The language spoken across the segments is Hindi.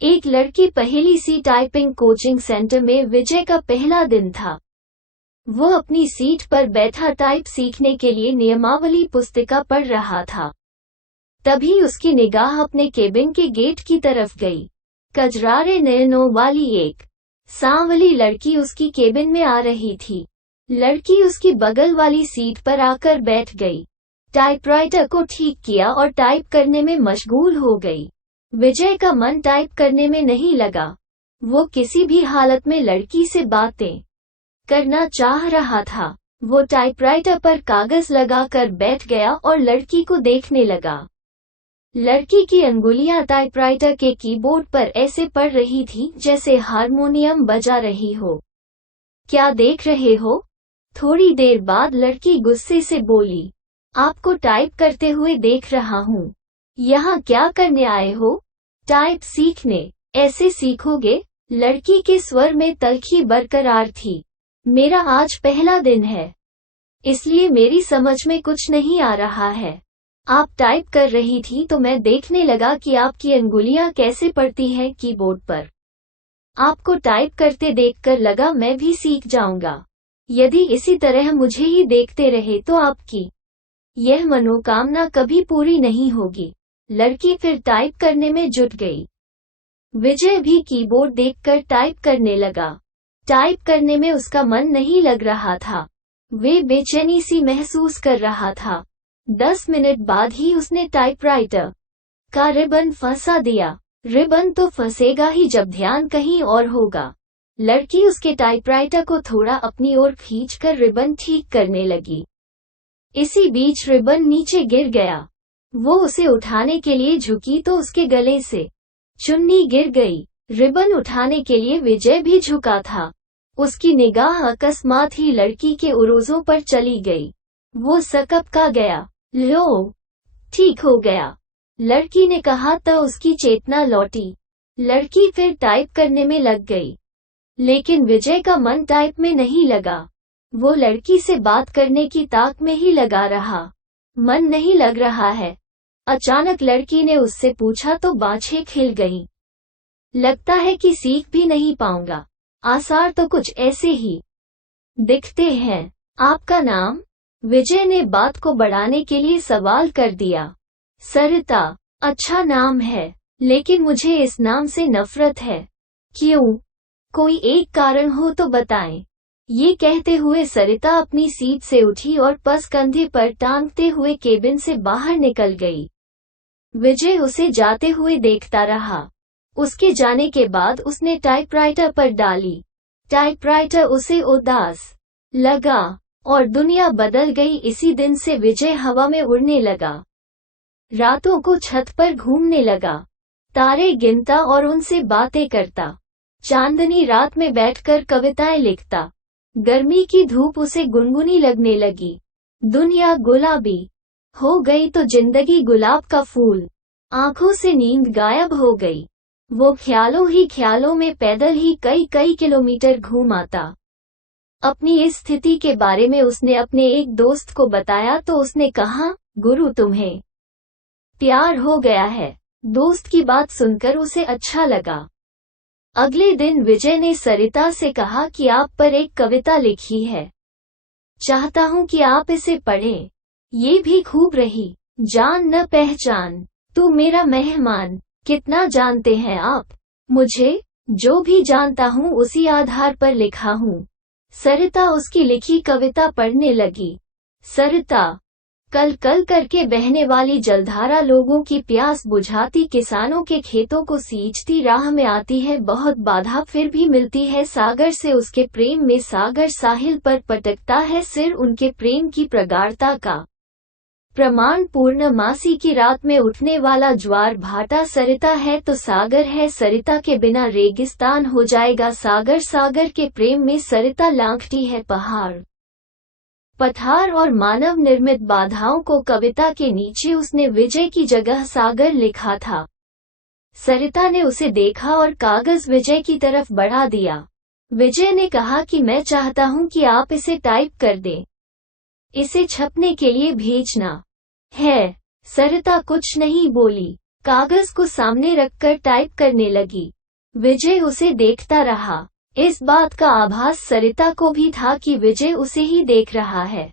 एक लड़की पहेली सी टाइपिंग कोचिंग सेंटर में विजय का पहला दिन था। वो अपनी सीट पर बैठा टाइप सीखने के लिए नियमावली पुस्तिका पढ़ रहा था। तभी उसकी निगाह अपने केबिन के गेट की तरफ गई। कजरारे नयनों वाली एक सांवली लड़की उसकी केबिन में आ रही थी। लड़की उसकी बगल वाली सीट पर आकर बैठ गई, टाइपराइटर को ठीक किया और टाइप करने में मशगूल हो गई। विजय का मन टाइप करने में नहीं लगा। वो किसी भी हालत में लड़की से बातें करना चाह रहा था। वो टाइपराइटर पर कागज लगाकर बैठ गया और लड़की को देखने लगा। लड़की की अंगुलियां टाइपराइटर के कीबोर्ड पर ऐसे पड़ रही थी जैसे हारमोनियम बजा रही हो। क्या देख रहे हो? थोड़ी देर बाद लड़की गुस्से से बोली, आपको टाइप करते हुए देख रहा हूँ। यहाँ क्या करने आए हो? टाइप सीखने। ऐसे सीखोगे? लड़की के स्वर में तल्खी बरकरार थी। मेरा आज पहला दिन है, इसलिए मेरी समझ में कुछ नहीं आ रहा है। आप टाइप कर रही थी तो मैं देखने लगा कि आपकी अंगुलियां कैसे पड़ती हैं कीबोर्ड पर। आपको टाइप करते देखकर लगा मैं भी सीख जाऊंगा। यदि इसी तरह मुझे ही देखते रहे तो आपकी यह मनोकामना कभी पूरी नहीं होगी। लड़की फिर टाइप करने में जुट गई। विजय भी कीबोर्ड देखकर टाइप करने लगा। टाइप करने में उसका मन नहीं लग रहा था। वे बेचैनी सी महसूस कर रहा था। 10 मिनट बाद ही उसने टाइपराइटर का रिबन फंसा दिया। रिबन तो फंसेगा ही जब ध्यान कहीं और होगा। लड़की उसके टाइपराइटर को थोड़ा अपनी ओर खींचकर रिबन ठीक करने लगी। इसी बीच रिबन नीचे गिर गया। वो उसे उठाने के लिए झुकी तो उसके गले से चुन्नी गिर गई। रिबन उठाने के लिए विजय भी झुका था। उसकी निगाह अकस्मात ही लड़की के उरोजों पर चली गई। वो सकपका गया। लो, ठीक हो गया, लड़की ने कहा तो उसकी चेतना लौटी। लड़की फिर टाइप करने में लग गई, लेकिन विजय का मन टाइप में नहीं लगा। वो लड़की से बात करने की ताक में ही लगा रहा। मन नहीं लग रहा है। अचानक लड़की ने उससे पूछा तो बाछें खिल गईं। लगता है कि सीख भी नहीं पाऊंगा। आसार तो कुछ ऐसे ही दिखते हैं। आपका नाम? विजय ने बात को बढ़ाने के लिए सवाल कर दिया। सरिता। अच्छा नाम है, लेकिन मुझे इस नाम से नफरत है। क्यों? कोई एक कारण हो तो बताएं। ये कहते हुए सरिता अपनी सीट से उठी और पस कंधे पर टांगते हुए केबिन से बाहर निकल गई। विजय उसे जाते हुए देखता रहा। उसके जाने के बाद उसने टाइपराइटर पर डाली। टाइपराइटर उसे उदास लगा और दुनिया बदल गई। इसी दिन से विजय हवा में उड़ने लगा। रातों को छत पर घूमने लगा, तारे गिनता और उनसे बातें करता। चांदनी रात में बैठकर कविताएं लिखता। गर्मी की धूप उसे गुनगुनी लगने लगी। दुनिया गुलाबी हो गई तो जिंदगी गुलाब का फूल। आंखों से नींद गायब हो गई। वो ख्यालों ही ख्यालों में पैदल ही कई कई किलोमीटर घूम आता। अपनी इस स्थिति के बारे में उसने अपने एक दोस्त को बताया तो उसने कहा, गुरु तुम्हें प्यार हो गया है। दोस्त की बात सुनकर उसे अच्छा लगा। अगले दिन विजय ने सरिता से कहा कि आप पर एक कविता लिखी है, चाहता हूं कि आप इसे पढ़ें। ये भी खूब रही। जान न पहचान, तू मेरा मेहमान। कितना जानते हैं आप मुझे? जो भी जानता हूँ उसी आधार पर लिखा हूँ। सरिता उसकी लिखी कविता पढ़ने लगी। सरिता। कल कल करके बहने वाली जलधारा लोगों की प्यास बुझाती, किसानों के खेतों को सींचती, राह में आती है बहुत बाधा फिर भी मिलती है सागर से उसके प्रेम में। सागर साहिल पर पटकता है सिर, उनके प्रेम की प्रगाढ़ता का प्रमाण। पूर्णमासी की रात में उठने वाला ज्वार भाटा सरिता है तो सागर है। सरिता के बिना रेगिस्तान हो जाएगा सागर। सागर के प्रेम में सरिता लांघती है पहाड़ पठार और मानव निर्मित बाधाओं को। कविता के नीचे उसने विजय की जगह सागर लिखा था। सरिता ने उसे देखा और कागज विजय की तरफ बढ़ा दिया। विजय ने कहा कि मैं चाहता हूं कि आप इसे टाइप कर दें। इसे छपने के लिए भेजना है। सरिता कुछ नहीं बोली। कागज को सामने रखकर टाइप करने लगी। विजय उसे देखता रहा। इस बात का आभास सरिता को भी था कि विजय उसे ही देख रहा है,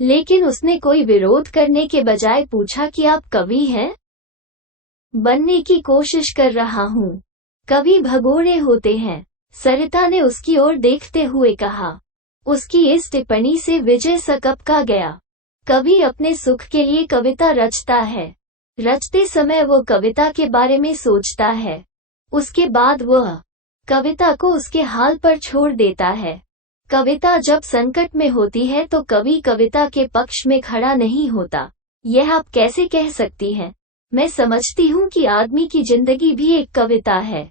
लेकिन उसने कोई विरोध करने के बजाय पूछा कि आप कवि हैं? बनने की कोशिश कर रहा हूँ। कवि भगोड़े होते हैं, सरिता ने उसकी ओर देखते हुए कहा। उसकी इस टिप्पणी से विजय सकपका गया। कवि अपने सुख के लिए कविता रचता है। रचते समय वो कविता के बारे में सोचता है, उसके बाद वह कविता को उसके हाल पर छोड़ देता है। कविता जब संकट में होती है तो कवि कविता के पक्ष में खड़ा नहीं होता। यह आप कैसे कह सकती हैं? मैं समझती हूँ कि आदमी की जिंदगी भी एक कविता है।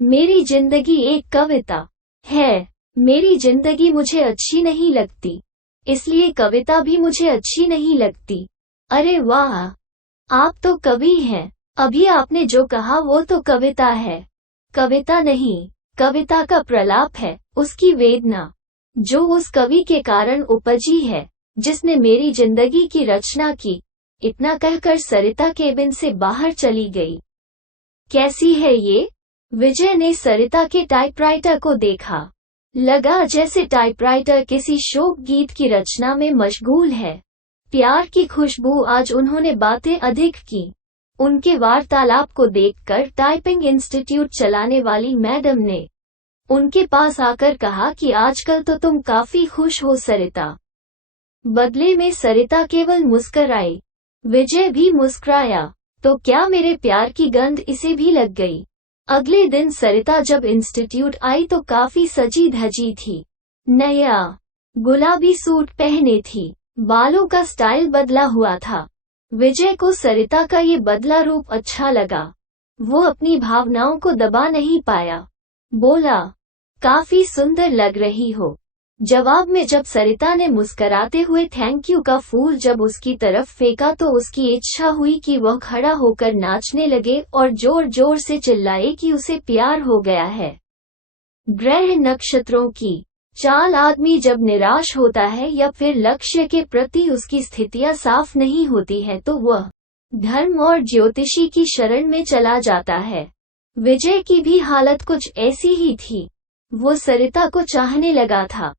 मेरी जिंदगी एक कविता है। मेरी जिंदगी मुझे अच्छी नहीं लगती, इसलिए कविता भी मुझे अच्छी नहीं लगती। अरे वाह, आप तो कवि हैं। अभी आपने जो कहा वो तो कविता है। कविता नहीं, कविता का प्रलाप है, उसकी वेदना, जो उस कवि के कारण उपजी है जिसने मेरी जिंदगी की रचना की। इतना कहकर सरिता केबिन से बाहर चली गई। कैसी है ये? विजय ने सरिता के टाइपराइटर को देखा। लगा जैसे टाइपराइटर किसी शोक गीत की रचना में मशगूल है। प्यार की खुशबू। आज उन्होंने बातें अधिक की। उनके वार्तालाप को देखकर टाइपिंग इंस्टीट्यूट चलाने वाली मैडम ने उनके पास आकर कहा कि आजकल तो तुम काफी खुश हो सरिता। बदले में सरिता केवल मुस्कराई। विजय भी मुस्कुराया। तो क्या मेरे प्यार की गंध इसे भी लग गई? अगले दिन सरिता जब इंस्टीट्यूट आई तो काफी सजी धजी थी। नया गुलाबी सूट पहने थी। बालों का स्टाइल बदला हुआ था। विजय को सरिता का ये बदला रूप अच्छा लगा। वो अपनी भावनाओं को दबा नहीं पाया। बोला, काफी सुंदर लग रही हो। जवाब में जब सरिता ने मुस्कराते हुए थैंक यू का फूल जब उसकी तरफ फेंका तो उसकी इच्छा हुई कि वह खड़ा होकर नाचने लगे और जोर जोर से चिल्लाए कि उसे प्यार हो गया है। ग्रह नक्षत्रों की चाल। आदमी जब निराश होता है या फिर लक्ष्य के प्रति उसकी स्थितियां साफ नहीं होती है तो वह धर्म और ज्योतिषी की शरण में चला जाता है। विजय की भी हालत कुछ ऐसी ही थी। वो सरिता को चाहने लगा था,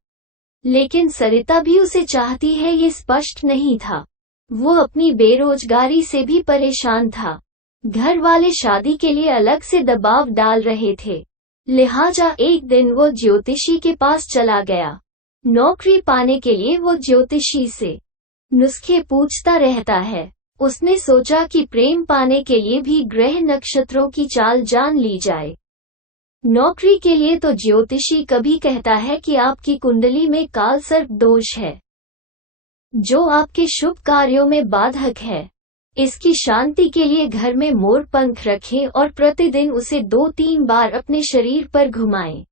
लेकिन सरिता भी उसे चाहती है ये स्पष्ट नहीं था। वो अपनी बेरोजगारी से भी परेशान था। घर वाले शादी के लिए अलग से दबाव डाल रहे थे, लिहाजा एक दिन वो ज्योतिषी के पास चला गया। नौकरी पाने के लिए वो ज्योतिषी से नुस्खे पूछता रहता है। उसने सोचा कि प्रेम पाने के लिए भी ग्रह नक्षत्रों की चाल जान ली जाए। नौकरी के लिए तो ज्योतिषी कभी कहता है कि आपकी कुंडली में काल सर्प दोष है, जो आपके शुभ कार्यों में बाधक है। इसकी शांति के लिए घर में मोर पंख रखें और प्रतिदिन उसे 2-3 बार अपने शरीर पर घुमाएं।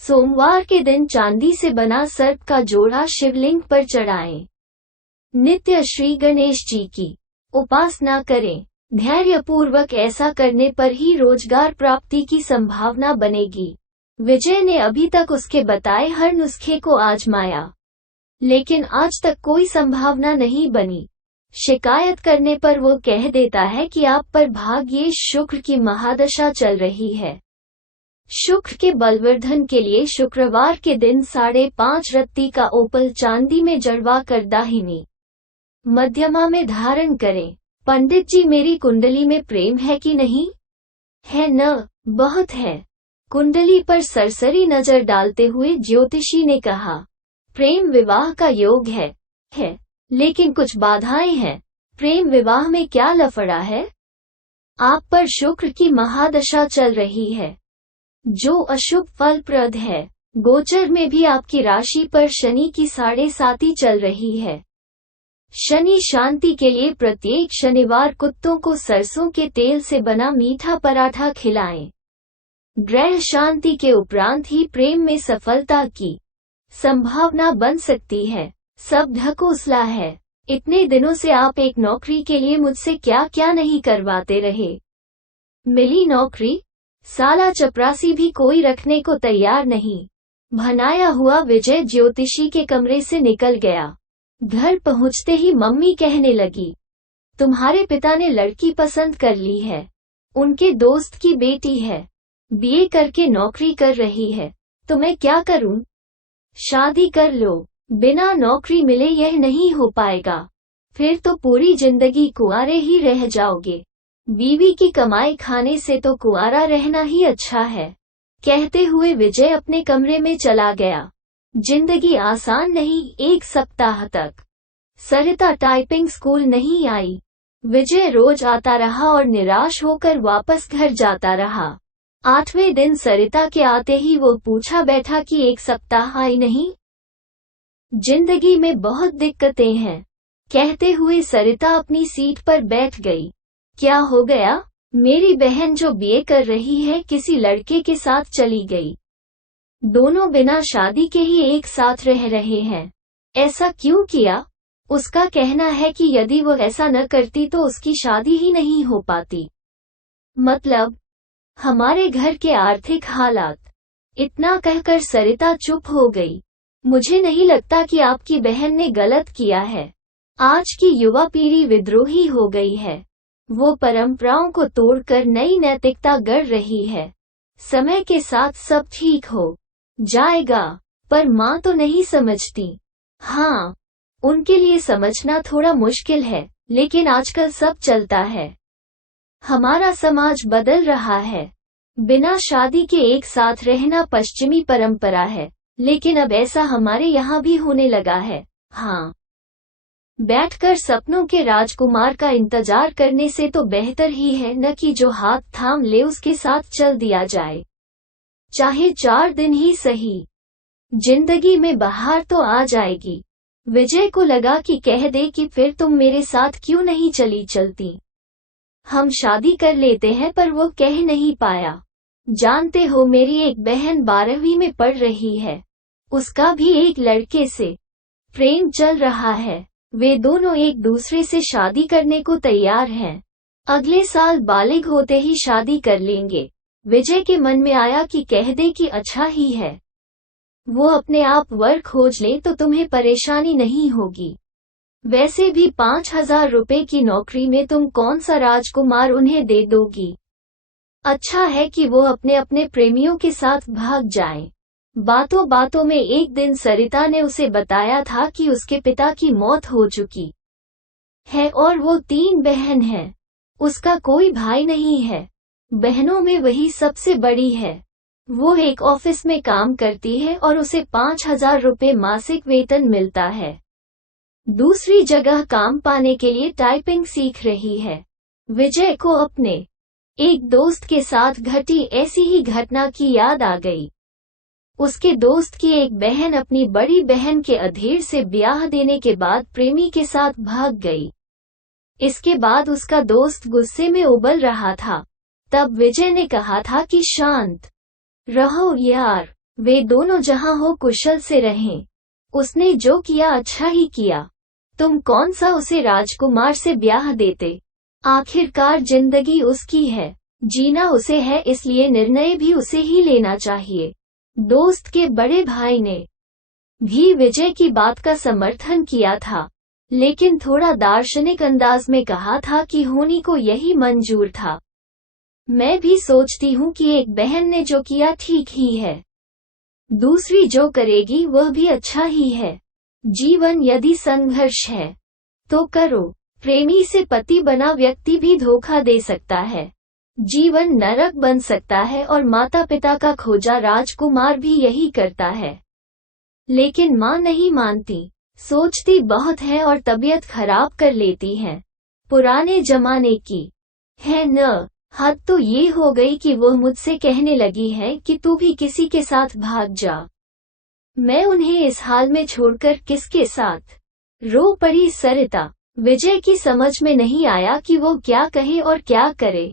सोमवार के दिन चांदी से बना सर्प का जोड़ा शिवलिंग पर चढ़ाएं। नित्य श्री गणेश जी की उपासना करें। धैर्यपूर्वक ऐसा करने पर ही रोजगार प्राप्ति की संभावना बनेगी। विजय ने अभी तक उसके बताए हर नुस्खे को आजमाया, लेकिन आज तक कोई संभावना नहीं बनी। शिकायत करने पर वो कह देता है कि आप पर भाग्येश शुक्र की महादशा चल रही है। शुक्र के बलवर्धन के लिए शुक्रवार के दिन 5.5 रत्ती का ओपल चांदी में जड़वा कर दाहिनी मध्यमा में धारण करें। पंडित जी, मेरी कुंडली में प्रेम है कि नहीं? है न? बहुत है। कुंडली पर सरसरी नजर डालते हुए ज्योतिषी ने कहा, प्रेम विवाह का योग है, लेकिन कुछ बाधाएं हैं। प्रेम विवाह में क्या लफड़ा है? आप पर शुक्र की महादशा चल रही है, जो अशुभ फलप्रद है। गोचर में भी आपकी राशि पर शनि की 7.5 चल रही है। शनि शांति के लिए प्रत्येक शनिवार कुत्तों को सरसों के तेल से बना मीठा पराठा खिलाएं। ग्रह शांति के उपरांत ही प्रेम में सफलता की संभावना बन सकती है। सब ढकोसला है। इतने दिनों से आप एक नौकरी के लिए मुझसे क्या क्या नहीं करवाते रहे। मिली नौकरी? साला चपरासी भी कोई रखने को तैयार नहीं। भनाया हुआ विजय ज्योतिषी के कमरे से निकल गया। घर पहुंचते ही मम्मी कहने लगी, तुम्हारे पिता ने लड़की पसंद कर ली है। उनके दोस्त की बेटी है, बीए करके नौकरी कर रही है, तो मैं क्या करूं? शादी कर लो। बिना नौकरी मिले यह नहीं हो पाएगा, फिर तो पूरी जिंदगी कुंवारे ही रह जाओगे। बीवी की कमाई खाने से तो कुंवारा रहना ही अच्छा है। कहते हुए विजय अपने कमरे में चला गया। जिंदगी आसान नहीं। 1 सप्ताह तक सरिता टाइपिंग स्कूल नहीं आई। विजय रोज आता रहा और निराश होकर वापस घर जाता रहा। 8वें दिन सरिता के आते ही वो पूछा बैठा कि 1 सप्ताह आई नहीं। जिंदगी में बहुत दिक्कतें हैं, कहते हुए सरिता अपनी सीट पर बैठ गई। क्या हो गया? मेरी बहन जो बीए कर रही है किसी लड़के के साथ चली गई। दोनों बिना शादी के ही एक साथ रह रहे हैं। ऐसा क्यों किया? उसका कहना है कि यदि वो ऐसा न करती तो उसकी शादी ही नहीं हो पाती। मतलब हमारे घर के आर्थिक हालात। इतना कहकर सरिता चुप हो गई। मुझे नहीं लगता कि आपकी बहन ने गलत किया है। आज की युवा पीढ़ी विद्रोही हो गई है। वो परंपराओं को तोड़कर नई नैतिकता गढ़ रही है। समय के साथ सब ठीक हो जाएगा, पर माँ तो नहीं समझती। हाँ, उनके लिए समझना थोड़ा मुश्किल है, लेकिन आजकल सब चलता है। हमारा समाज बदल रहा है। बिना शादी के एक साथ रहना पश्चिमी परंपरा है, लेकिन अब ऐसा हमारे यहाँ भी होने लगा है। हाँ, बैठकर सपनों के राजकुमार का इंतजार करने से तो बेहतर ही है न कि जो हाथ थाम ले उसके साथ चल दिया जाए, चाहे 4 दिन ही सही। जिंदगी में बहार तो आ जाएगी। विजय को लगा कि कह दे कि फिर तुम मेरे साथ क्यों नहीं चलती। हम शादी कर लेते हैं, पर वो कह नहीं पाया। जानते हो, मेरी एक बहन 12वीं में पढ़ रही है। उसका भी एक लड़के से प्रेम चल रहा है। वे दोनों एक दूसरे से शादी करने को तैयार हैं। अगले साल बालिग होते ही शादी कर लेंगे। विजय के मन में आया कि कह दे कि अच्छा ही है, वो अपने आप वर खोज ले तो तुम्हें परेशानी नहीं होगी। वैसे भी 5,000 रुपए की नौकरी में तुम कौन सा राजकुमार उन्हें दे दोगी। अच्छा है कि वो अपने अपने प्रेमियों के साथ भाग जाएं। बातों बातों में एक दिन सरिता ने उसे बताया था कि उसके पिता की मौत हो चुकी है और वो 3 बहन हैं। उसका कोई भाई नहीं है। बहनों में वही सबसे बड़ी है। वो एक ऑफिस में काम करती है और उसे 5,000 रुपए मासिक वेतन मिलता है। दूसरी जगह काम पाने के लिए टाइपिंग सीख रही है। विजय को अपने एक दोस्त के साथ घटी ऐसी ही घटना की याद आ गई। उसके दोस्त की एक बहन अपनी बड़ी बहन के अधेड़ से ब्याह देने के बाद प्रेमी के साथ भाग गई। इसके बाद उसका दोस्त गुस्से में उबल रहा था। तब विजय ने कहा था कि शांत रहो यार, वे दोनों जहां हो कुशल से रहें। उसने जो किया अच्छा ही किया। तुम कौन सा उसे राजकुमार से ब्याह देते। आखिरकार जिंदगी उसकी है, जीना उसे है, इसलिए निर्णय भी उसे ही लेना चाहिए। दोस्त के बड़े भाई ने भी विजय की बात का समर्थन किया था, लेकिन थोड़ा दार्शनिक अंदाज में कहा था कि होनी को यही मंजूर था। मैं भी सोचती हूँ कि एक बहन ने जो किया ठीक ही है, दूसरी जो करेगी वह भी अच्छा ही है। जीवन यदि संघर्ष है तो करो। प्रेमी से पति बना व्यक्ति भी धोखा दे सकता है। जीवन नरक बन सकता है और माता पिता का खोजा राजकुमार भी यही करता है। लेकिन माँ नहीं मानती, सोचती बहुत है और तबीयत खराब कर लेती है। पुराने जमाने की है न। हद तो ये हो गई कि वह मुझसे कहने लगी है कि तू भी किसी के साथ भाग जा। मैं उन्हें इस हाल में छोड़कर किसके साथ। रो पड़ी सरिता। विजय की समझ में नहीं आया कि वो क्या कहे और क्या करे।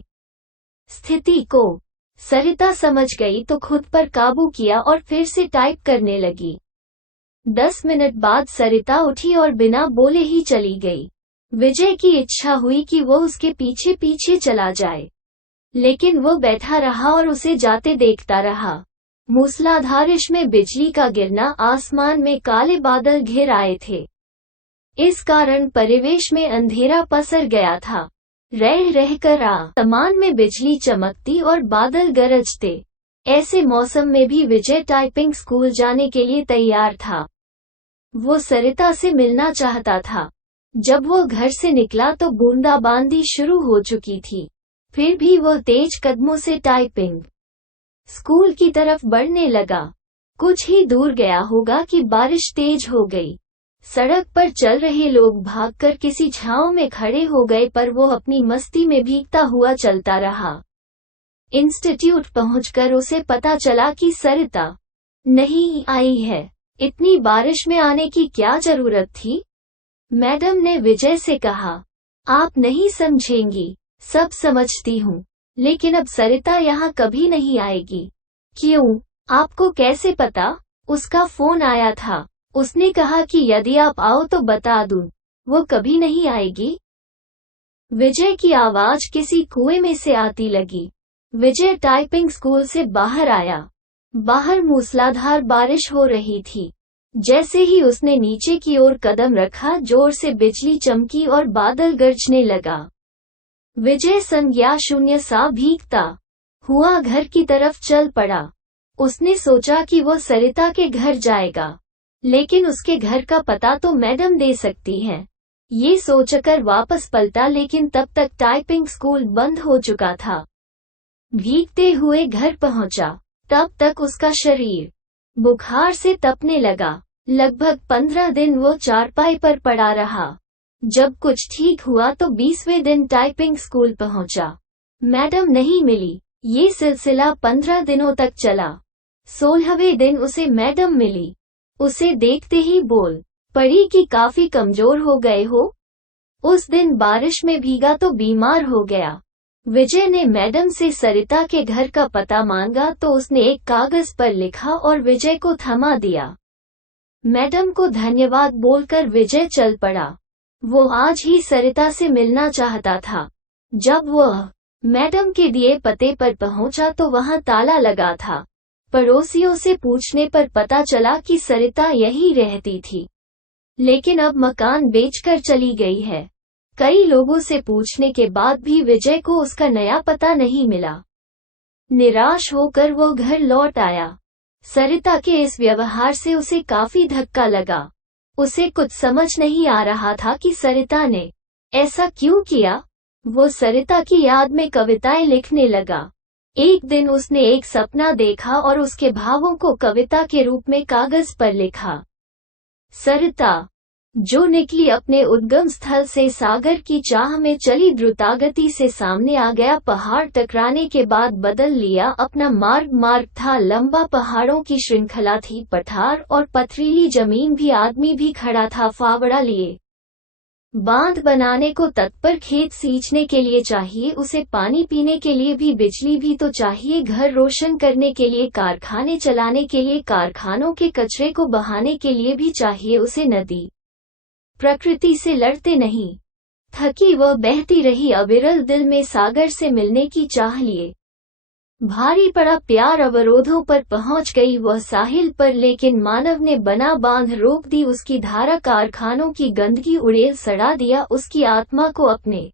स्थिति को सरिता समझ गई तो खुद पर काबू किया और फिर से टाइप करने लगी। 10 मिनट बाद सरिता उठी और बिना बोले ही चली गई। विजय की इच्छा हुई कि वो उसके पीछे पीछे चला जाए, लेकिन वो बैठा रहा और उसे जाते देखता रहा। मूसलाधार में बिजली का गिरना, आसमान में काले बादल घिर आए थे। इस कारण परिवेश में अंधेरा पसर गया था। रह रहकर आसमान में बिजली चमकती और बादल गरजते। ऐसे मौसम में भी विजय टाइपिंग स्कूल जाने के लिए तैयार था। वो सरिता से मिलना चाहता था। जब वो घर से निकला तो बूंदाबांदी शुरू हो चुकी थी। फिर भी वो तेज कदमों से टाइपिंग स्कूल की तरफ बढ़ने लगा। कुछ ही दूर गया होगा कि बारिश तेज हो गई। सड़क पर चल रहे लोग भागकर किसी छांव में खड़े हो गए, पर वो अपनी मस्ती में भीगता हुआ चलता रहा। इंस्टीट्यूट पहुंचकर उसे पता चला कि सरिता नहीं आई है। इतनी बारिश में आने की क्या जरूरत थी? मैडम ने विजय से कहा, आप नहीं समझेंगी, सब समझती हूँ, लेकिन अब सरिता यहाँ कभी नहीं आएगी। क्यों? आपको कैसे पता? उसका फोन आया था। उसने कहा कि यदि आप आओ तो बता दूं। वो कभी नहीं आएगी। विजय की आवाज किसी कुएं में से आती लगी। विजय टाइपिंग स्कूल से बाहर आया। बाहर मूसलाधार बारिश हो रही थी। जैसे ही उसने नीचे की ओर कदम रखा, जोर से बिजली चमकी और बादल गरजने लगा। विजय संज्ञा शून्य सा भीगता हुआ घर की तरफ चल पड़ा। उसने सोचा कि वो सरिता के घर जाएगा, लेकिन उसके घर का पता तो मैडम दे सकती हैं। ये सोचकर वापस पलटा, लेकिन तब तक टाइपिंग स्कूल बंद हो चुका था। भीगते हुए घर पहुंचा, तब तक उसका शरीर बुखार से तपने लगा। लगभग 15 दिन वो चारपाई पर पड़ा रहा। जब कुछ ठीक हुआ तो 20वें दिन टाइपिंग स्कूल पहुंचा। मैडम नहीं मिली। ये सिलसिला 15 दिनों तक चला। 16वें दिन उसे मैडम मिली। उसे देखते ही बोल पड़ी कि काफी कमजोर हो गए हो। उस दिन बारिश में भीगा तो बीमार हो गया। विजय ने मैडम से सरिता के घर का पता मांगा तो उसने एक कागज पर लिखा और विजय को थमा दिया। मैडम को धन्यवाद बोलकर विजय चल पड़ा। वो आज ही सरिता से मिलना चाहता था। जब वह मैडम के दिए पते पर पहुंचा तो वहां ताला लगा था। पड़ोसियों से पूछने पर पता चला कि सरिता यहीं रहती थी, लेकिन अब मकान बेचकर चली गई है। कई लोगों से पूछने के बाद भी विजय को उसका नया पता नहीं मिला। निराश होकर वो घर लौट आया। सरिता के इस व्यवहार से उसे काफी धक्का लगा। उसे कुछ समझ नहीं आ रहा था कि सरिता ने ऐसा क्यों किया। वो सरिता की याद में कविताएं लिखने लगा। एक दिन उसने एक सपना देखा और उसके भावों को कविता के रूप में कागज पर लिखा। सरिता जो निकली अपने उद्गम स्थल से, सागर की चाह में चली, द्रुतगति से सामने आ गया। पहाड़ टकराने के बाद बदल लिया अपना मार्ग। मार्ग था लंबा, पहाड़ों की श्रृंखला थी, पठार और पथरीली जमीन भी, आदमी भी खड़ा था फावड़ा लिए। बांध बनाने को तत्पर, खेत सींचने के लिए चाहिए उसे पानी, पीने के लिए भी बिजली भी तो चाहिए, घर रोशन करने के लिए, कारखाने चलाने के लिए, कारखानों के कचरे को बहाने के लिए भी चाहिए उसे नदी। प्रकृति से लड़ते नहीं थकी वह बहती रही अविरल, दिल में सागर से मिलने की चाह लिए। भारी पड़ा प्यार, अवरोधों पर पहुंच गई वह साहिल पर, लेकिन मानव ने बना बांध रोक दी उसकी धारा। कारखानों की गंदगी उड़ेल सड़ा दिया उसकी आत्मा को, अपने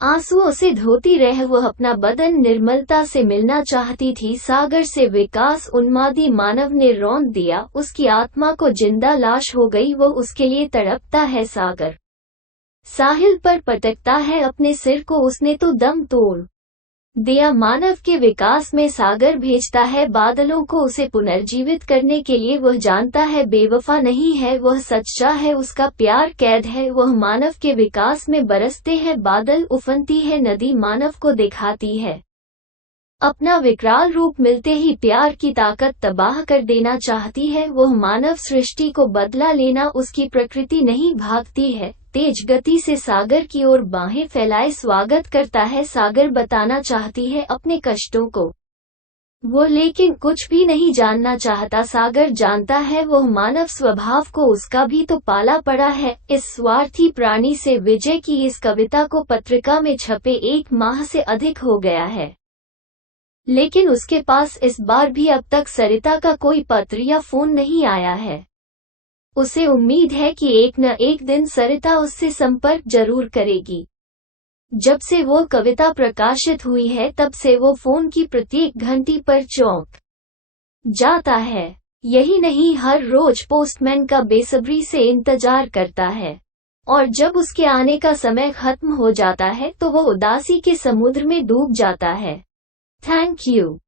आंसुओं से धोती रह वह अपना बदन। निर्मलता से मिलना चाहती थी सागर से, विकास उन्मादी मानव ने रौंद दिया उसकी आत्मा को, जिंदा लाश हो गई वो उसके लिए तड़पता है सागर। साहिल पर पटकता है अपने सिर को उसने तो दम तोड़ दिया। मानव के विकास में सागर भेजता है बादलों को उसे पुनर्जीवित करने के लिए। वह जानता है बेवफा नहीं है वह, सच्चा है उसका प्यार, कैद है वह मानव के विकास में। बरसते हैं बादल, उफनती है नदी, मानव को दिखाती है अपना विकराल रूप। मिलते ही प्यार की ताकत तबाह कर देना चाहती है वह, मानव सृष्टि को बदला लेना उसकी प्रकृति नहीं, भागती है तेज गति से सागर की ओर, बाहें फैलाए स्वागत करता है सागर। बताना चाहती है अपने कष्टों को वो, लेकिन कुछ भी नहीं जानना चाहता सागर। जानता है वह मानव स्वभाव को, उसका भी तो पाला पड़ा है इस स्वार्थी प्राणी से। विजय की इस कविता को पत्रिका में छपे 1 माह से अधिक हो गया है, लेकिन उसके पास इस बार भी अब तक सरिता का कोई पत्र या फोन नहीं आया है। उसे उम्मीद है कि एक न एक दिन सरिता उससे संपर्क जरूर करेगी। जब से वो कविता प्रकाशित हुई है तब से वो फोन की प्रत्येक घंटी पर चौंक जाता है। यही नहीं, हर रोज पोस्टमैन का बेसब्री से इंतजार करता है, और जब उसके आने का समय खत्म हो जाता है तो वो उदासी के समुद्र में डूब जाता है। Thank you.